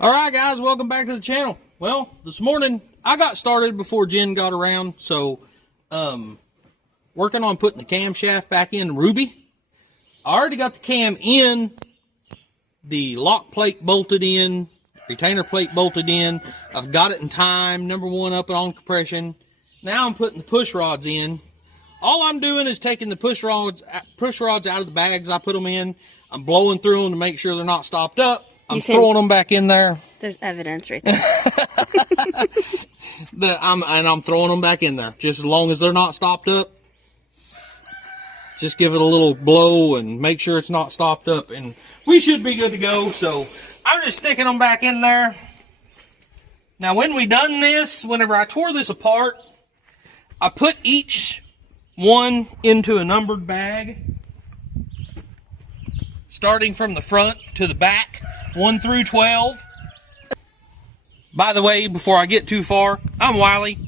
Alright guys, welcome back to the channel. Well, this morning I got started before Jen got around, so working on putting the camshaft back in Ruby. I already got the cam in, the lock plate bolted in, retainer plate bolted in. I've got it in time, number one up and on compression. Now I'm putting the push rods in. All I'm doing is taking the push rods out of the bags I put them in. I'm blowing through them to make sure they're not stopped up. I'm throwing them back in there. There's evidence right there. I'm throwing them back in there. Just as long as they're not stopped up. Just give it a little blow and make sure it's not stopped up. And we should be good to go. So I'm just sticking them back in there. Now when we done this, whenever I tore this apart, I put each one into a numbered bag. Starting from the front to the back. 1 through 12. By the way, before I get too far, I'm Wiley.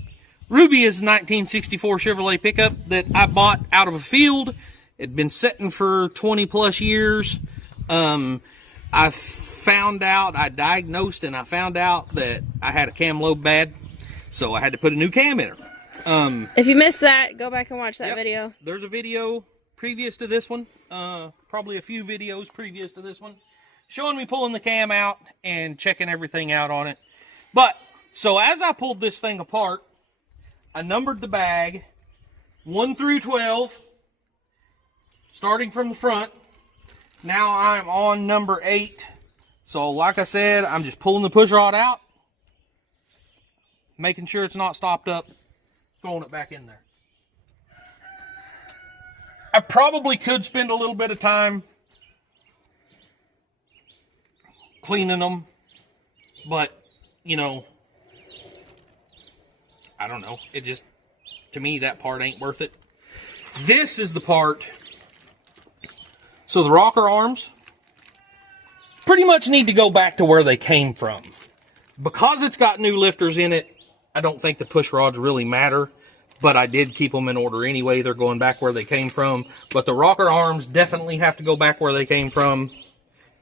Ruby is a 1964 Chevrolet pickup that I bought out of a field. It'd been sitting for 20 plus years. I diagnosed and I found out that I had a cam lobe bad, so I had to put a new cam in her. If you missed that, go back and watch that video. There's a video previous to this one, probably a few videos previous to this one, showing me pulling the cam out and checking everything out on it. But, so as I pulled this thing apart, I numbered the bag 1 through 12, starting from the front. Now I'm on number 8. So like I said, I'm just pulling the push rod out, making sure it's not stopped up, throwing it back in there. I probably could spend a little bit of time cleaning them, but, you know, I don't know. It just, to me, that part ain't worth it. This is the part. So the rocker arms pretty much need to go back to where they came from. Because it's got new lifters in it, I don't think the push rods really matter. But I did keep them in order anyway. They're going back where they came from. But the rocker arms definitely have to go back where they came from.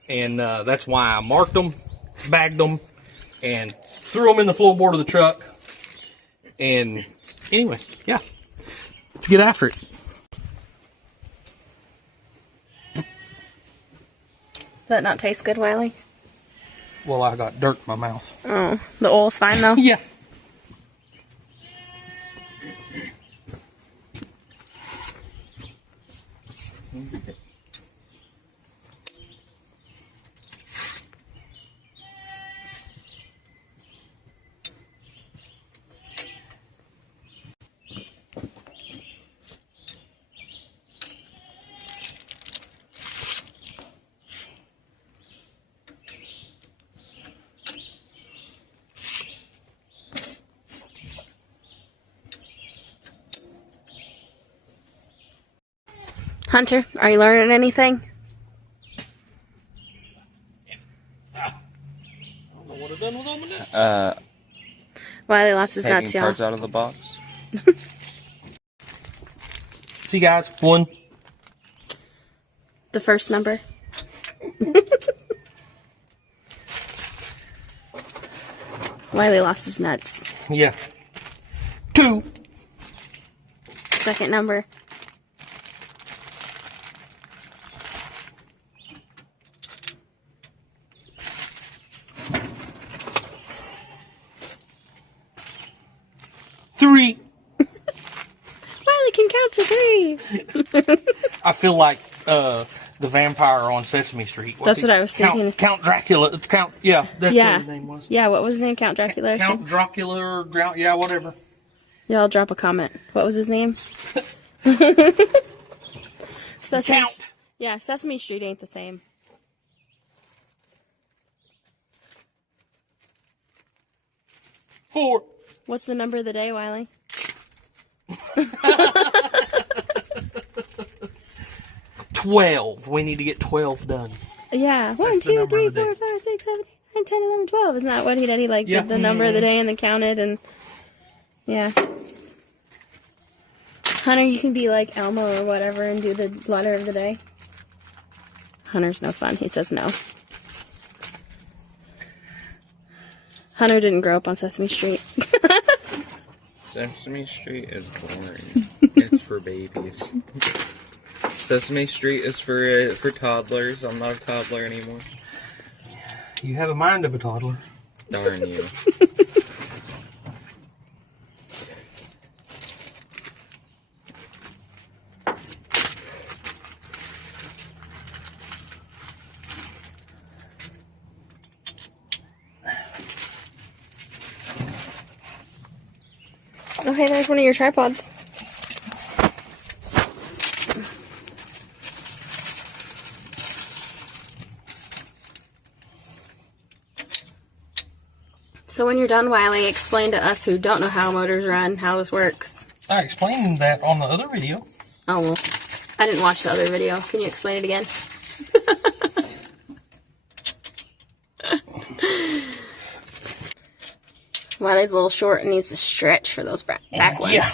And that's why I marked them, bagged them, and threw them in the floorboard of the truck. And anyway, yeah. Let's get after it. Does that not taste good, Wiley? Well, I got dirt in my mouth. Oh, the oil's fine though? Yeah. Hunter, are you learning anything? I don't know what I've done with all my nuts. Wiley lost his nuts, taking y'all. parts out of the box. See guys, 1. The first number. Wiley lost his nuts. Yeah. 2. Second number. 3. Wiley can count to 3. I feel like the vampire on Sesame Street. That's what I was thinking. Count Dracula. Yeah, that's what his name was. Yeah, what was his name? Count Dracula? Count Dracula, or yeah, whatever. Y'all drop a comment. What was his name? Sesame, Count. Yeah, Sesame Street ain't the same. 4. What's the number of the day, Wiley? 12. We need to get 12 done. Yeah. 1, 2, 3, 4, 5, 6, 7, 8, 9, 10, 11, 12. Isn't that what he did? He did the number of the day and then counted and yeah. Hunter, you can be like Elmo or whatever and do the letter of the day. Hunter's no fun. He says no. Hunter didn't grow up on Sesame Street. Sesame Street is boring. It's for babies. Sesame Street is for toddlers. I'm not a toddler anymore. You have a mind of a toddler. Darn you. Oh, hey, there's one of your tripods. So when you're done, Wiley, explain to us who don't know how motors run, how this works. I explained that on the other video. Oh, well, I didn't watch the other video. Can you explain it again? Wiley's a little short and needs to stretch for those back ones. Yeah.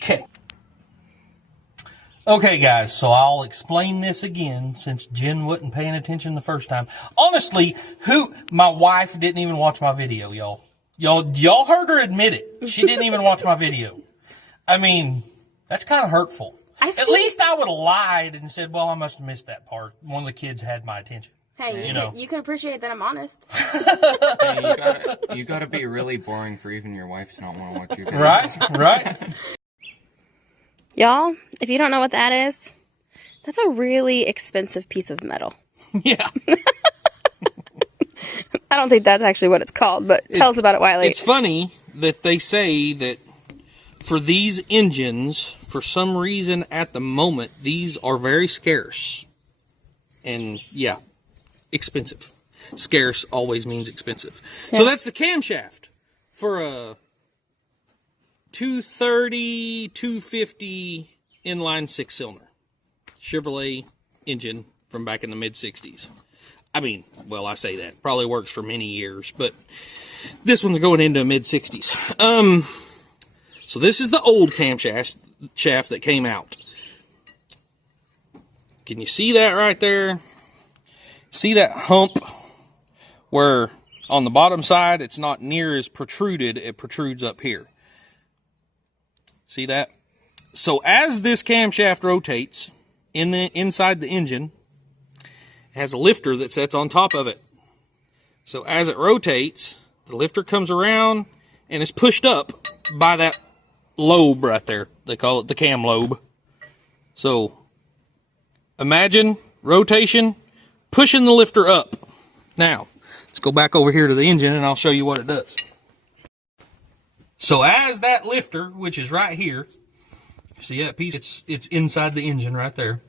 Okay. Okay, guys, so I'll explain this again since Jen wasn't paying attention the first time. Honestly, my wife didn't even watch my video, y'all. Y'all heard her admit it. She didn't even watch my video. I mean, that's kind of hurtful. At least I would have lied and said, well, I must have missed that part. One of the kids had my attention. Hey, you can appreciate that I'm honest. Hey, you gotta be really boring for even your wife to not want to watch your videos. Right. Y'all, if you don't know what that is, that's a really expensive piece of metal. Yeah. I don't think that's actually what it's called, but tell us about it, Wiley. It's funny that they say that for these engines, for some reason at the moment, these are very scarce. And yeah, expensive. Scarce always means expensive. Yeah. So that's the camshaft for a 230, 250 inline 6-cylinder Chevrolet engine from back in the mid-60s. I mean, well, I say that. Probably works for many years, but this one's going into mid-60s. So this is the old camshaft that came out. Can you see that right there? See that hump where on the bottom side it's not near as protruded, it protrudes up here. See that? So as this camshaft rotates inside the engine, it has a lifter that sits on top of it. So as it rotates, the lifter comes around and is pushed up by that lobe right there. They call it the cam lobe. So imagine rotation pushing the lifter up. Now, let's go back over here to the engine and I'll show you what it does. So as that lifter, which is right here, see that piece? It's inside the engine right there.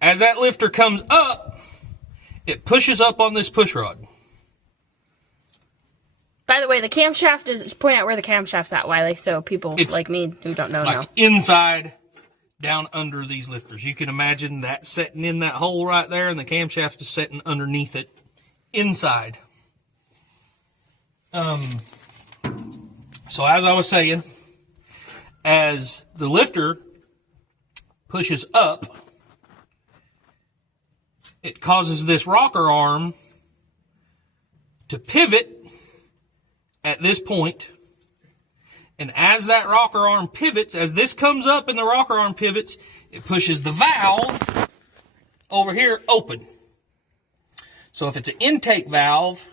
As that lifter comes up, it pushes up on this push rod. By the way, the camshaft is, point out where the camshaft's at, Wiley, so people like me who don't know know. Inside, down under these lifters. You can imagine that setting in that hole right there, and the camshaft is setting underneath it, inside. So as I was saying, as the lifter pushes up, it causes this rocker arm to pivot at this point. And as that rocker arm pivots, as this comes up and the rocker arm pivots, it pushes the valve over here open. So if it's an intake valve,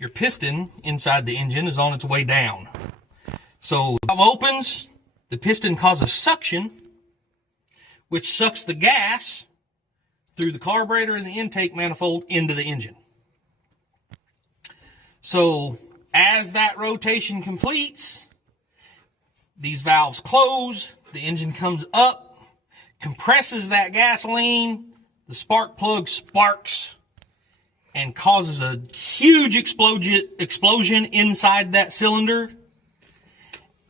your piston inside the engine is on its way down. So the valve opens, the piston causes suction, which sucks the gas through the carburetor and the intake manifold into the engine. So as that rotation completes, these valves close, the engine comes up, compresses that gasoline, the spark plug sparks, and causes a huge explosion inside that cylinder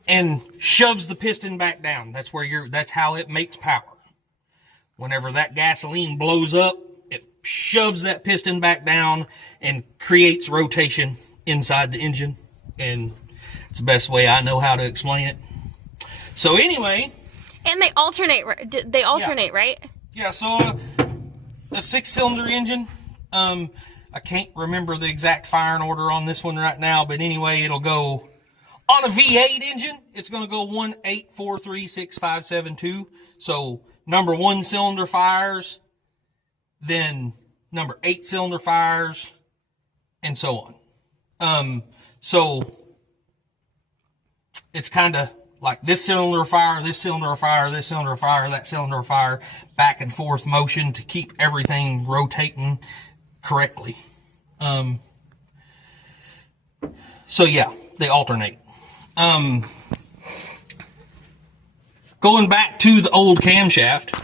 and shoves the piston back down. That's how it makes power. Whenever that gasoline blows up, it shoves that piston back down and creates rotation inside the engine. And it's the best way I know how to explain it. So anyway, And they alternate. They alternate, right? Yeah. So a 6-cylinder engine. I can't remember the exact firing order on this one right now, but anyway, it'll go on a V8 engine. It's going to go 1, 8, 4, 3, 6, 5, 7, 2. So number 1 cylinder fires, then number 8 cylinder fires, and so on. So it's kind of like this cylinder fire, this cylinder fire, this cylinder fire, that cylinder fire, back and forth motion to keep everything rotating correctly. So yeah, they alternate. Going back to the old camshaft,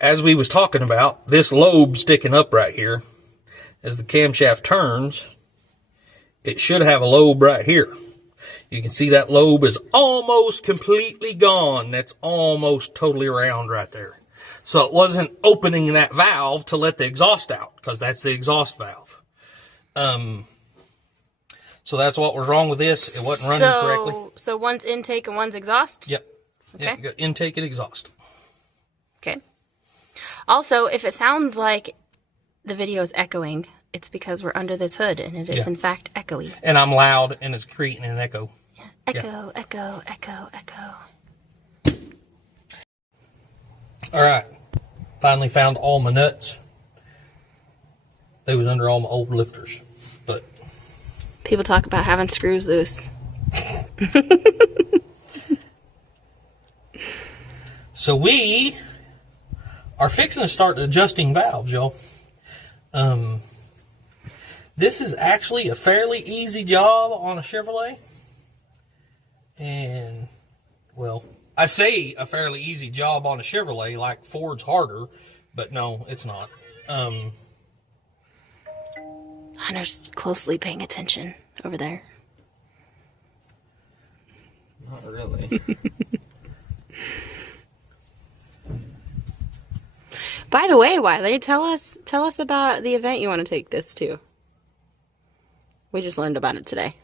as we was talking about, this lobe sticking up right here, as the camshaft turns, it should have a lobe right here. You can see that lobe is almost completely gone. That's almost totally round right there. So it wasn't opening that valve to let the exhaust out, because that's the exhaust valve. So that's what was wrong with this. It wasn't running correctly. So one's intake and one's exhaust? Yep. Okay. Yeah, you got intake and exhaust. Okay. Also, if it sounds like the video is echoing, it's because we're under this hood, and it is, in fact, echoey. And I'm loud, and it's creating an echo. Yeah. Echo, echo, echo, echo. All right. Finally found all my nuts. They was under all my old lifters. But people talk about having screws loose. So we are fixing to start adjusting valves, y'all. This is actually a fairly easy job on a Chevrolet. And, well, I say a fairly easy job on a Chevrolet, like Ford's harder, but no, it's not. Hunter's closely paying attention over there. Not really. By the way, Wiley, tell us about the event you want to take this to. We just learned about it today.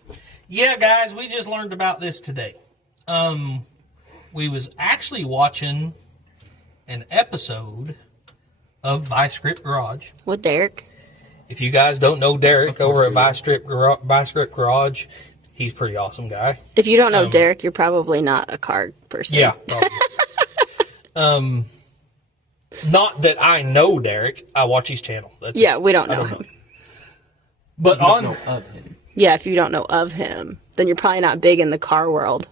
Yeah, guys, we just learned about this today. We was actually watching an episode of Vice Grip Garage. With Derek. If you guys don't know Derek over at Vice Grip Garage, he's a pretty awesome guy. If you don't know Derek, you're probably not a car person. Yeah, probably. Not that I know Derek. I watch his channel. That's yeah, it. we don't know him. But You don't know of him. Yeah, if you don't know of him, then you're probably not big in the car world.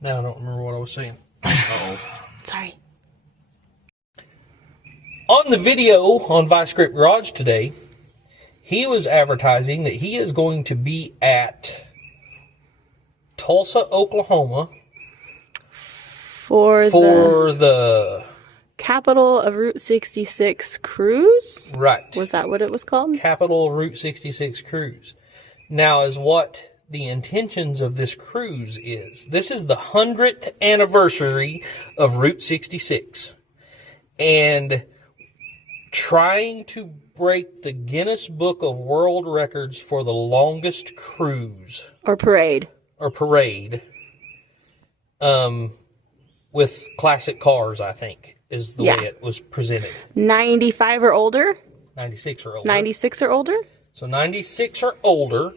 Now I don't remember what I was saying. Uh-oh. Sorry. On the video on Vice Grip Garage today, he was advertising that he is going to be at Tulsa, Oklahoma For the Capital of Route 66 Cruise? right. Was that what it was called? Capital Route 66 cruise. Now is what the intentions of this cruise is. This is the 100th anniversary of Route 66. And trying to break the Guinness Book of World Records for the longest cruise. Or parade. Or parade. With classic cars, I think, is the way it was presented. 95 or older? 96 or older. 96 or older? So 96 or older.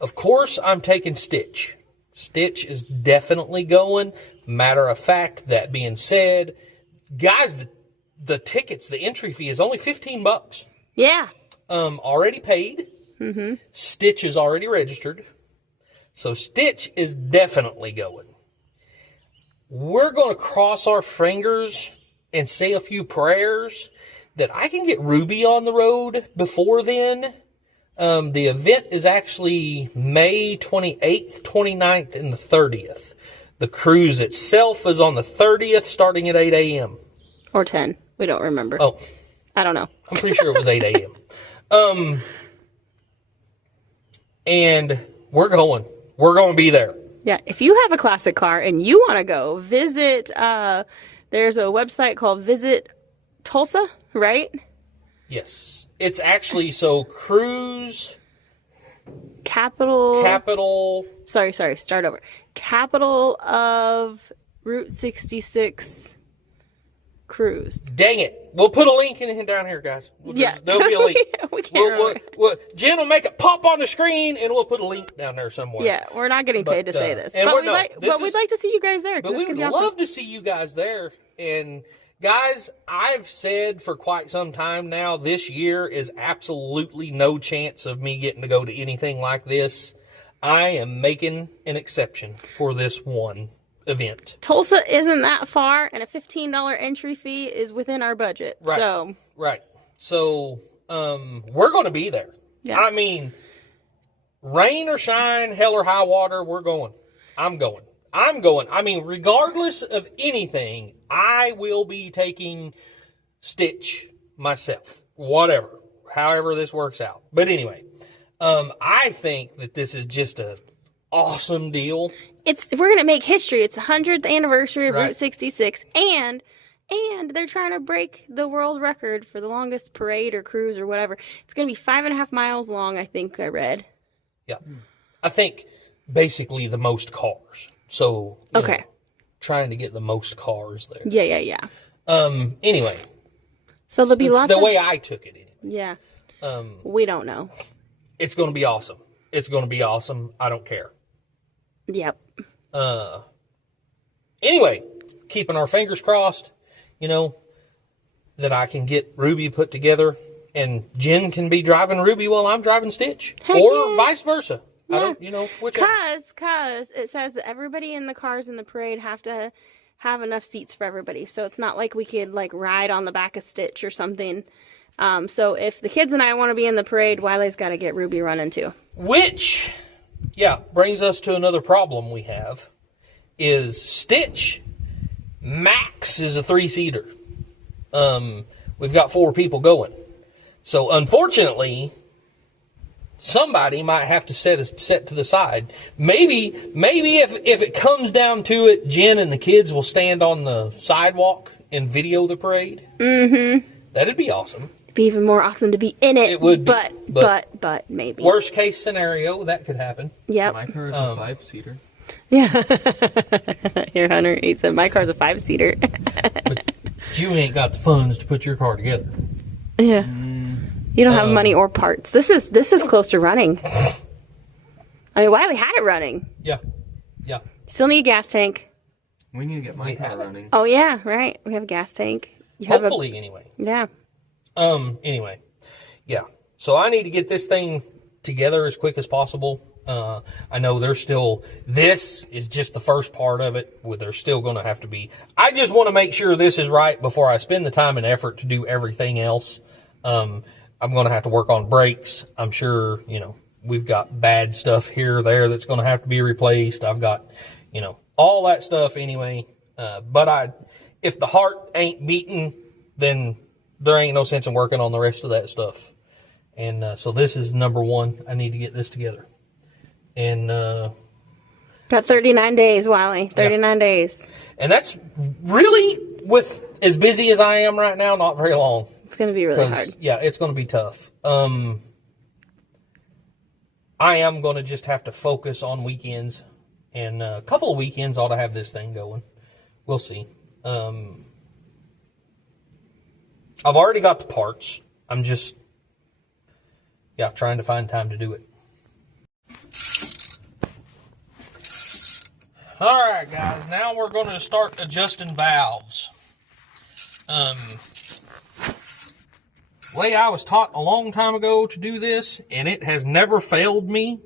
Of course, I'm taking Stitch. Stitch is definitely going. Matter of fact, that being said, guys, the tickets, the entry fee is only $15. Yeah. Already paid. Mm-hmm. Stitch is already registered. So Stitch is definitely going. We're going to cross our fingers and say a few prayers that I can get Ruby on the road before then. The event is actually May 28th, 29th, and the 30th. The cruise itself is on the 30th, starting at 8 a.m. Or 10. We don't remember. Oh. I don't know. I'm pretty sure it was 8 a.m. And we're going. We're going to be there. Yeah, if you have a classic car and you want to go, visit, there's a website called Visit Tulsa, right? Yes. It's actually, so cruise Capital. Sorry, start over. Capital of Route 66 cruise. Dang it. We'll put a link in down here, guys. There'll be a link. we can't Jen will make it pop on the screen, and we'll put a link down there somewhere. Yeah, we're not getting paid to say this. And But we'd like to see you guys there. But we would love to see you guys there. And guys, I've said for quite some time now, this year is absolutely no chance of me getting to go to anything like this. I am making an exception for this one event. Tulsa isn't that far, and a $15 entry fee is within our budget. Right. So, we're going to be there. Yeah. I mean, rain or shine, hell or high water, we're going. I'm going. I mean, regardless of anything, I will be taking Stitch myself. Whatever. However this works out. But anyway, I think that this is just a awesome deal. We're going to make history. It's the 100th anniversary of Route 66, and they're trying to break the world record for the longest parade or cruise or whatever. It's going to be 5.5 miles long, I think I read. Yeah. I think basically the most cars. So, okay. Trying to get the most cars there. Yeah. Anyway. So there'll be lots the way I took it. Anyway. Yeah. We don't know. It's going to be awesome. I don't care. Yep. Anyway, keeping our fingers crossed, that I can get Ruby put together and Jen can be driving Ruby while I'm driving Stitch. Heck or yeah. vice versa. Yeah. I don't, whichever. Cause it says that everybody in the cars in the parade have to have enough seats for everybody. So it's not like we could ride on the back of Stitch or something. So if the kids and I want to be in the parade, Wiley's got to get Ruby running too. Which, brings us to another problem we have, is Stitch max is a 3-seater. We've got 4 people going. So unfortunately, somebody might have to set to the side. Maybe if it comes down to it, Jen and the kids will stand on the sidewalk and video the parade. Mm-hmm. That'd be awesome. It'd be even more awesome to be in it. It would be. But maybe. Worst case scenario, that could happen. Yep. My car is a 5-seater. Yeah. Here, Hunter, he said, my car's a 5-seater. But you ain't got the funds to put your car together. Yeah. You don't have money or parts. This is close to running. I mean, Wiley had it running. Yeah. Still need a gas tank. We need to get my car running. Oh yeah, right. We have a gas tank. Hopefully, anyway. Yeah. Anyway. Yeah. So I need to get this thing together as quick as possible. I know this is just the first part of it, where there's still going to have to be. I just want to make sure this is right before I spend the time and effort to do everything else. I'm going to have to work on brakes. I'm sure, we've got bad stuff here or there that's going to have to be replaced. I've got, all that stuff anyway. But if the heart ain't beating, then there ain't no sense in working on the rest of that stuff. And so this is number one. I need to get this together. And got 39 days, Wiley. 39 days. And that's really, with as busy as I am right now, not very long. It's going to be really hard. Yeah, it's going to be tough. I am going to just have to focus on weekends. And a couple of weekends ought to have this thing going. We'll see. I've already got the parts. I'm just, trying to find time to do it. All right, guys. Now we're going to start adjusting valves. Way I was taught a long time ago to do this, and it has never failed me.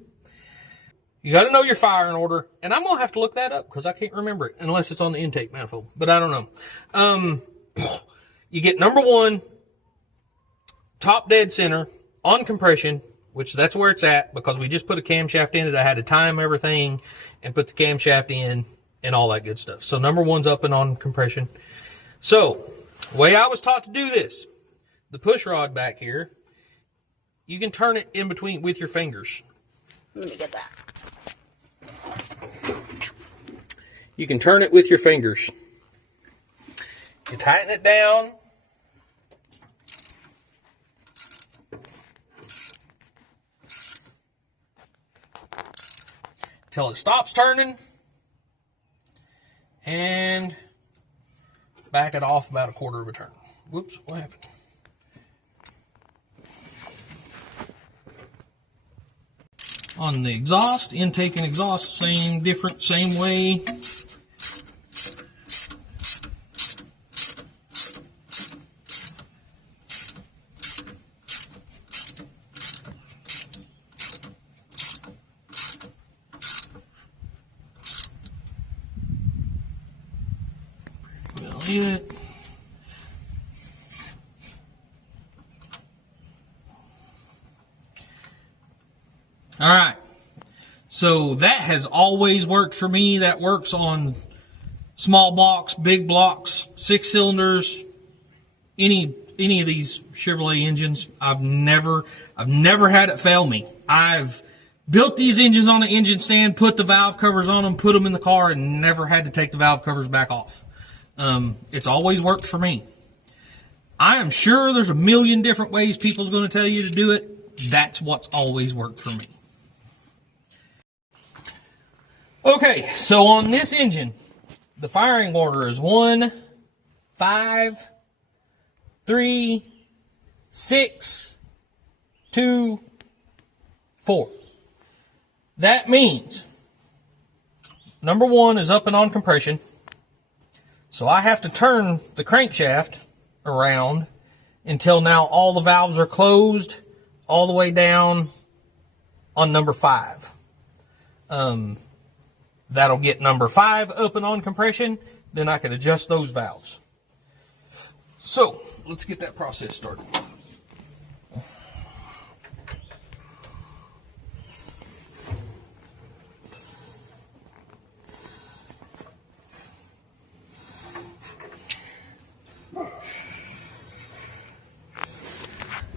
You got to know your firing order, and I'm going to have to look that up because I can't remember it unless it's on the intake manifold, but I don't know. You get number 1, top dead center, on compression, which that's where it's at because we just put a camshaft in it. I had to time everything and put the camshaft in and all that good stuff. So number 1's up and on compression. So, way I was taught to do this, the push rod back here, you can turn it in between with your fingers. Let me get that. You can turn it with your fingers. You tighten it down. till it stops turning, and back it off about a quarter of a turn. Whoops, what happened? On the exhaust, intake and exhaust, same way. We'll hit it. All right, so that has always worked for me. That works on small blocks, big blocks, 6 cylinders, any of these Chevrolet engines. I've never had it fail me. I've built these engines on an engine stand, put the valve covers on them, put them in the car, and never had to take the valve covers back off. It's always worked for me. I am sure there's a million different ways people's going to tell you to do it. That's what's always worked for me. Okay, so on this engine, the firing order is 1, 5, 3, 6, 2, 4. That means number 1 is up and on compression. So I have to turn the crankshaft around until now all the valves are closed all the way down on number 5. That'll get number 5 up and on compression. Then I can adjust those valves. So let's get that process started.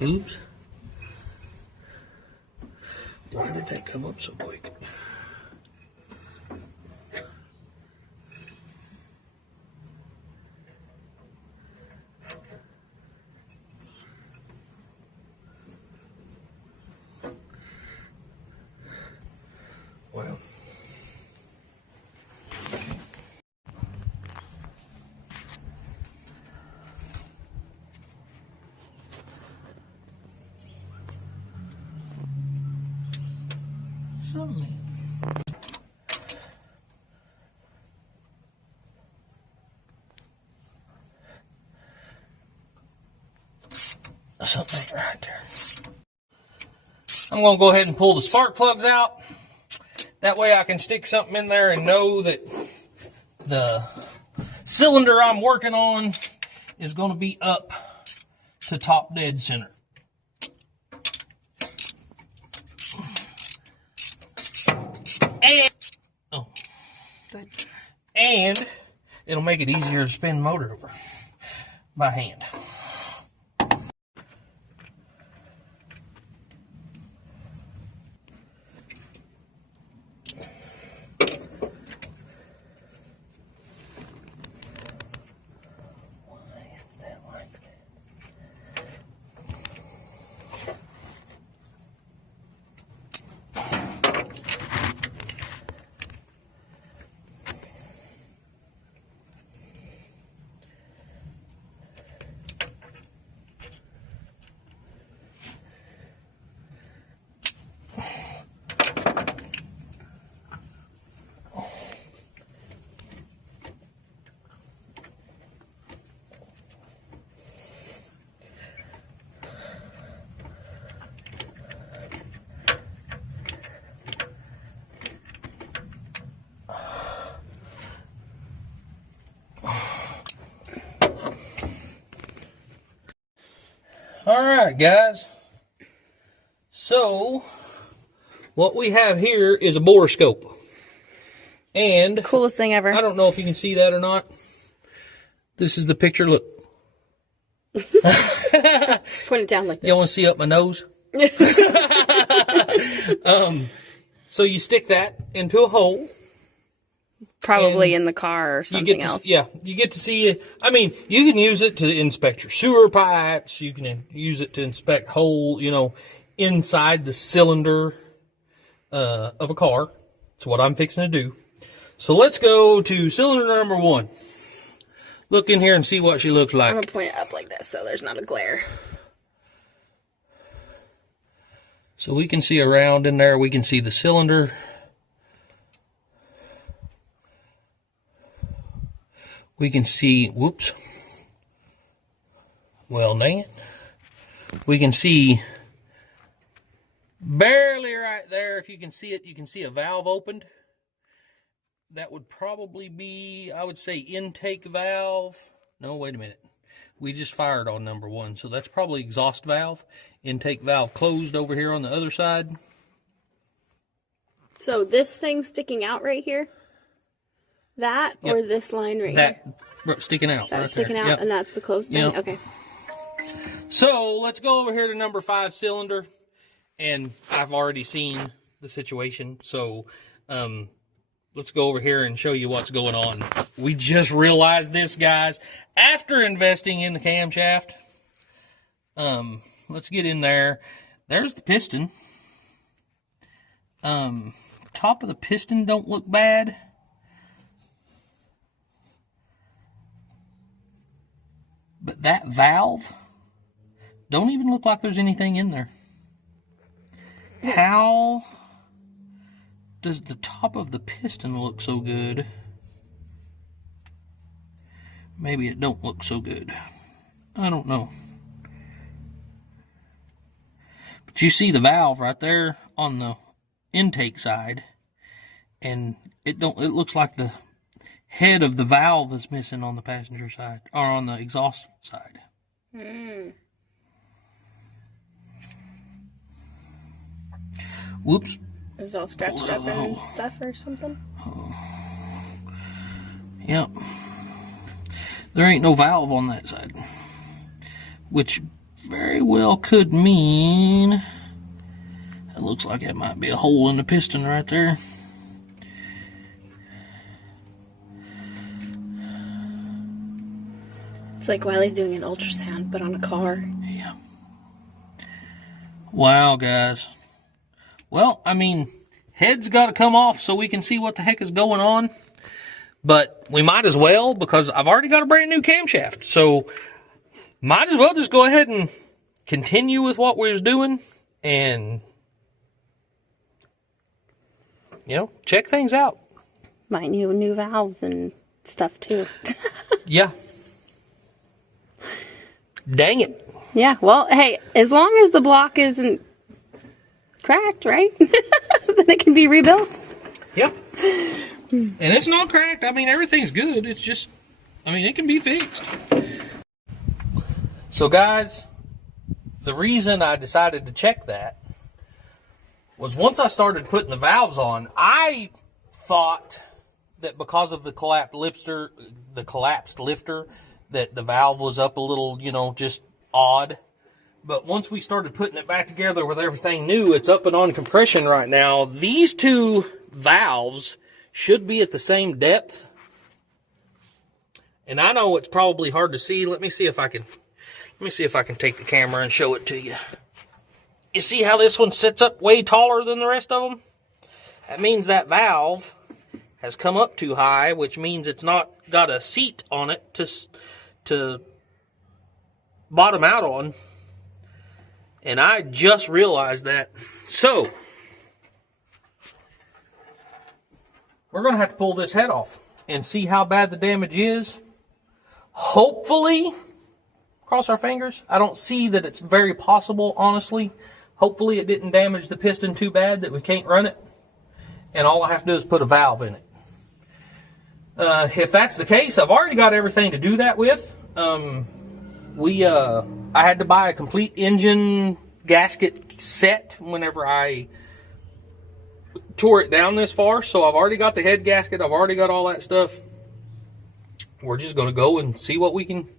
Oops. Why did that come up so quick? Well. Something. Something right there. I'm going to go ahead and pull the spark plugs out. That way I can stick something in there and know that the cylinder I'm working on is going to be up to top dead center. And it'll make it easier to spin the motor over by hand. Alright guys, so what we have here is a borescope, and coolest thing ever. I don't know if you can see that or not. This is the picture, look. Point it down like this. You want to see up my nose? So you stick that into a hole. Probably in the car or something else. Yeah, you get to see it. I mean, you can use it to inspect your sewer pipes. You can use it to inspect hole, inside the cylinder of a car. That's what I'm fixing to do. So let's go to cylinder number 1. Look in here and see what she looks like. I'm going to point it up like this so there's not a glare. So we can see around in there. We can see the cylinder. We can see, whoops. Well, dang it. We can see barely right there. If you can see it, you can see a valve opened. That would probably be, I would say, intake valve. No, wait a minute. We just fired on number 1, so that's probably exhaust valve. Intake valve closed over here on the other side. So this thing sticking out right here? That, yep. or this line right here? That sticking out. That's right sticking there. out, Yep. and that's the closed thing? Yep. Okay. So let's go over here to number 5 cylinder. And I've already seen the situation. So let's go over here and show you what's going on. We just realized this, guys, after investing in the camshaft. Let's get in there. There's the piston. Top of the piston don't look bad. But that valve don't even look like there's anything in there. How does the top of the piston look so good? Maybe it don't look so good. I don't know. But you see the valve right there on the intake side, and it looks like the head of the valve is missing on the passenger side, or on the exhaust side. Whoops. Is it all scratched up and stuff or something? Yep. There ain't no valve on that side, which very well could mean it looks like it might be a hole in the piston right there. It's like Wiley's doing an ultrasound, but on a car. Yeah. Wow, guys. Well, I mean, head's got to come off so we can see what the heck is going on. But we might as well, because I've already got a brand new camshaft. So might as well just go ahead and continue with what we was doing and, you know, check things out. Might need new valves and stuff too. Yeah. Dang it. Yeah, well, hey, as long as the block isn't cracked, right? Then it can be rebuilt. Yep. And it's not cracked. I mean, everything's good. It's just, I mean, it can be fixed. So, guys, the reason I decided to check that was once I started putting the valves on, I thought that because of the collapsed lifter, that the valve was up a little, you know, just odd. But once we started putting it back together with everything new, it's up and on compression right now. These two valves should be at the same depth. And I know it's probably hard to see. Let me see if I can take the camera and show it to you. You see how this one sits up way taller than the rest of them? That means that valve has come up too high, which means it's not got a seat on it to bottom out on. And I just realized that. So, we're going to have to pull this head off and see how bad the damage is. Hopefully, cross our fingers, I don't see that it's very possible, honestly. Hopefully it didn't damage the piston too bad that we can't run it. And all I have to do is put a valve in it. If that's the case, I've already got everything to do that with. I had to buy a complete engine gasket set whenever I tore it down this far. So I've already got the head gasket. I've already got all that stuff. We're just going to go and see what we can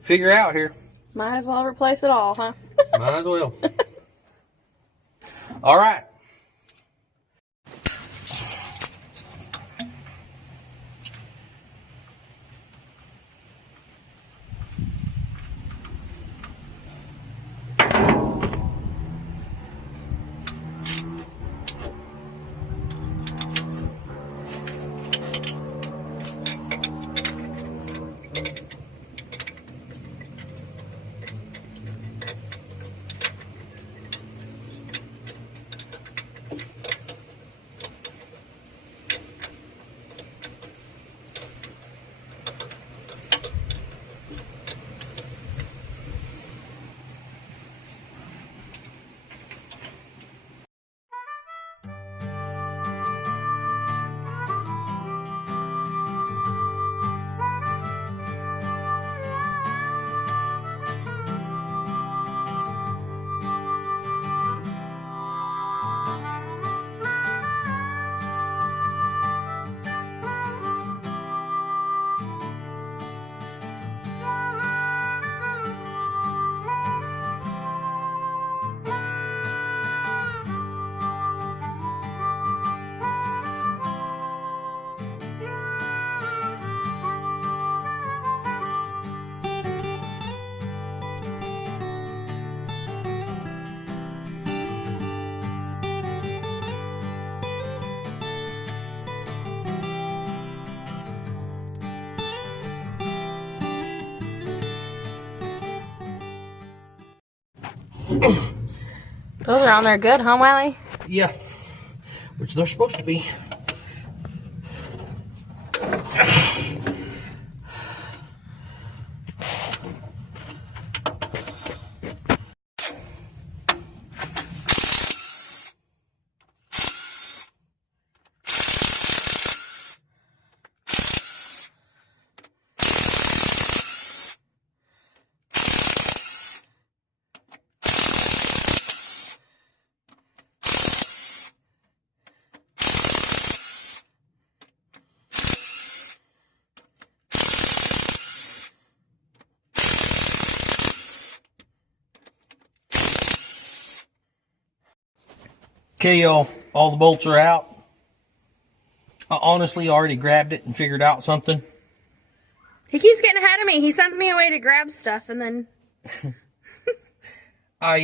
figure out here. Might as well replace it all, huh? Might as well. All right. Those are on there good, huh, Wiley? Yeah, which they're supposed to be. Okay, y'all, all the bolts are out. I honestly already grabbed it and figured out something. He keeps getting ahead of me. He sends me away to grab stuff and then... I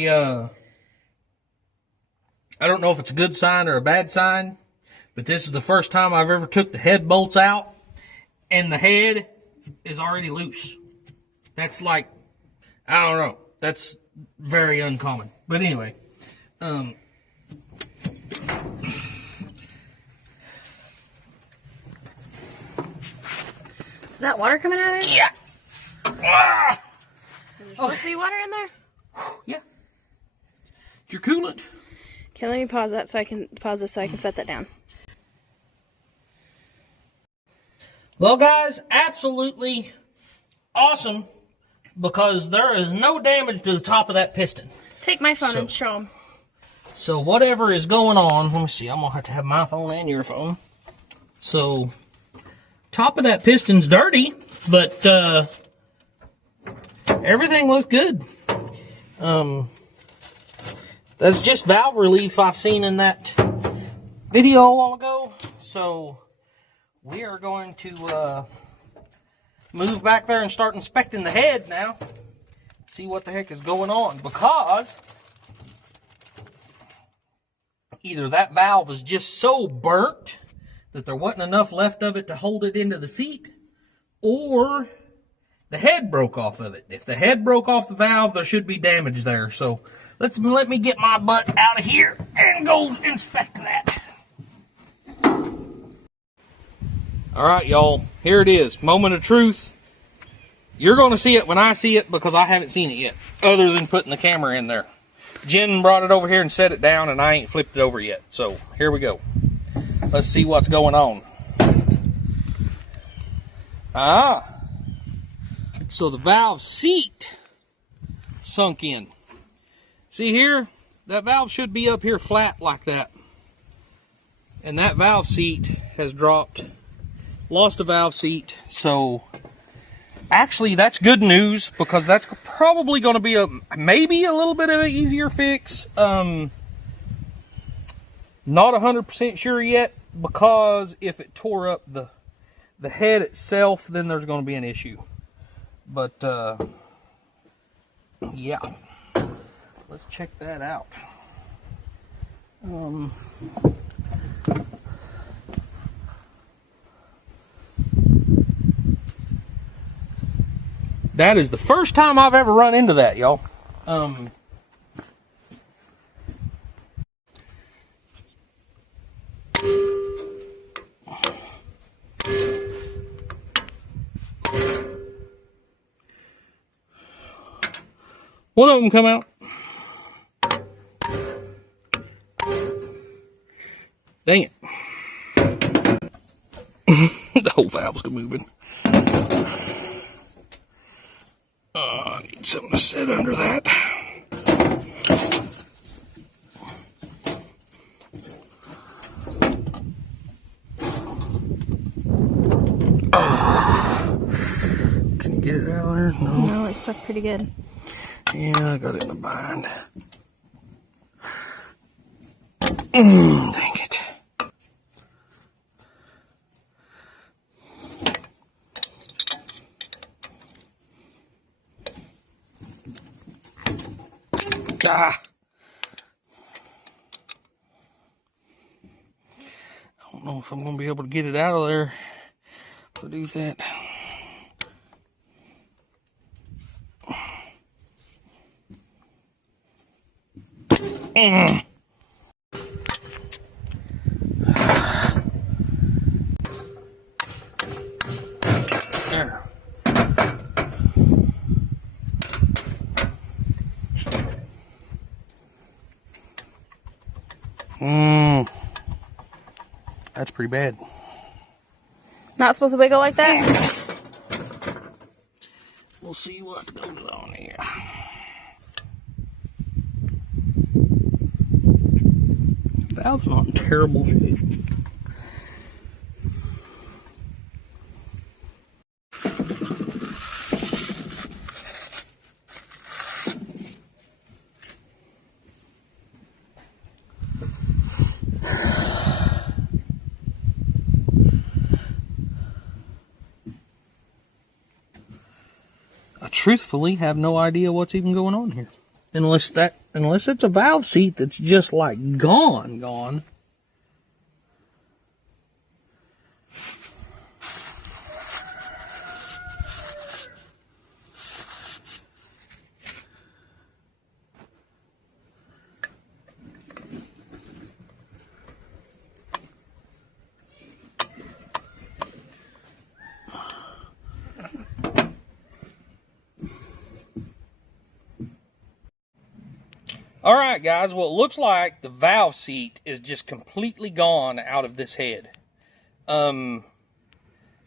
don't know if it's a good sign or a bad sign, but this is the first time I've ever took the head bolts out and the head is already loose. That's like, I don't know. That's very uncommon. But anyway, Is that water coming out of there? yeah. Ah! Is there supposed to be water in there? Yeah. It's your coolant. Okay, let me pause that so I can pause this so I can set that down. Well, guys, absolutely awesome because there is no damage to the top of that piston. Take my phone and show them. So whatever is going on, let me see, I'm going to have my phone and your phone. So, top of that piston's dirty, but everything looks good. That's just valve relief I've seen in that video a while ago. So, we are going to move back there and start inspecting the head now. See what the heck is going on. Because either that valve is just so burnt that there wasn't enough left of it to hold it into the seat, or the head broke off of it. If the head broke off the valve, there should be damage there. So let me get my butt out of here and go inspect that. All right, y'all, here it is. Moment of truth. You're going to see it when I see it because I haven't seen it yet, other than putting the camera in there. Jen brought it over here and set it down, and I ain't flipped it over yet. So here we go. Let's see what's going on. So the valve seat sunk in. See here? That valve should be up here flat like that. And that valve seat has dropped. Lost a valve seat. So actually that's good news because that's probably going to be maybe a little bit of an easier fix. Not 100% sure yet, because if it tore up the head itself, then there's going to be an issue. But yeah, let's check that out. That is the first time I've ever run into that, y'all. One of them come out. Dang it. The whole valve's moving. I need something to sit under that. Can you get it out of there? No. No, it's stuck pretty good. Yeah, I got it in a bind. Dang it. Ah. I don't know if I'm going to be able to get it out of there to do that. There. That's pretty bad. Not supposed to wiggle like that? We'll see what goes on here. Valve's not in terrible shape. I truthfully have no idea what's even going on here. Unless it's a valve seat that's just like gone. Alright guys, well it looks like the valve seat is just completely gone out of this head. I'm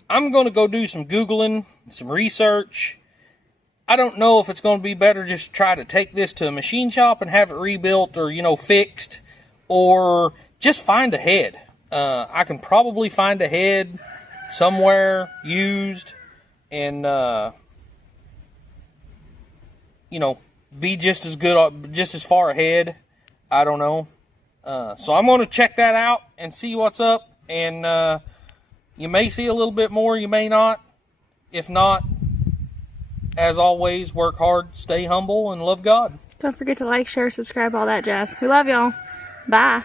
going to go do some Googling, some research. I don't know if it's going to be better just try to take this to a machine shop and have it rebuilt or, you know, fixed. Or just find a head. I can probably find a head somewhere used and, you know, be just as good, just as far ahead. I don't know. So I'm going to check that out and see what's up. And you may see a little bit more, you may not. If not, as always, work hard, stay humble, and love God. Don't forget to like, share, subscribe, all that jazz. We love y'all. Bye.